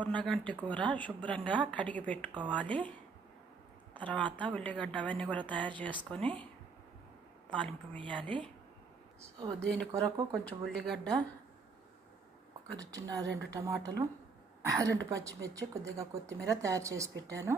పొన్నగంటి కూర శుభ్రంగా కడిగి పెట్టుకోవాలి. తర్వాత ఉల్లిగడ్డ అవన్నీ కూడా తయారు చేసుకొని తాలింపు వేయాలి. సో దీని కొరకు కొంచెం ఉల్లిగడ్డ, ఒక చిన్న 2 టమాటాలు, 2 పచ్చిమిర్చి, కొద్దిగా కొత్తిమీర తయారు చేసి పెట్టాను.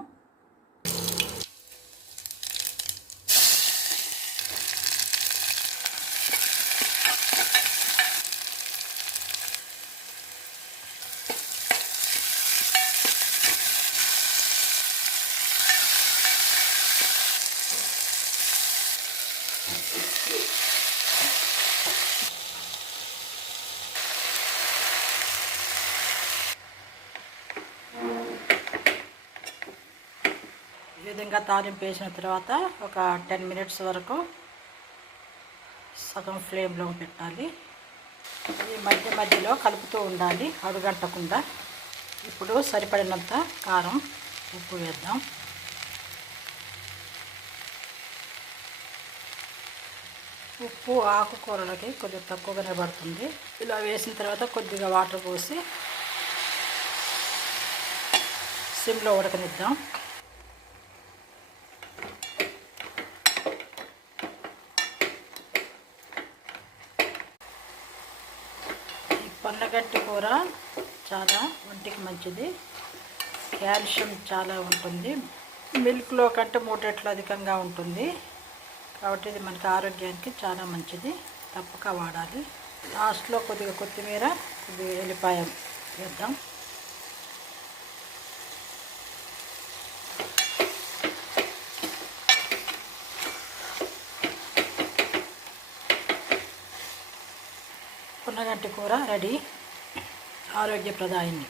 ఈ విధంగా తాలింపు వేసిన తర్వాత ఒక 10 మినిట్స్ వరకు సగం ఫ్లేమ్లో పెట్టాలి. ఇది మధ్య మధ్యలో కలుపుతూ ఉండాలి, అడుగంటకుండా. ఇప్పుడు సరిపడినంత కారం, ఉప్పు వేద్దాం. ఉప్పు ఆకుకూరలకి కొద్దిగా తక్కువగానే పడుతుంది. ఇలా వేసిన తర్వాత కొద్దిగా వాటర్ పోసి సిమ్లో ఉడకనిద్దాం. పొన్నగంటి కూర చాలా ఒంటికి మంచిది, కాల్షియం చాలా ఉంటుంది. మిల్క్లో కంటే 3 రెట్లు అధికంగా ఉంటుంది. కాబట్టి ఇది మనకి ఆరోగ్యానికి చాలా మంచిది, తప్పక వాడాలి. లాస్ట్లో కొద్దిగా కొత్తిమీర, కొద్దిగా ఎల్లిపాయ వేద్దాం. పొన్నగంటి కూర రెడీ, ఆరోగ్యప్రదాయిని.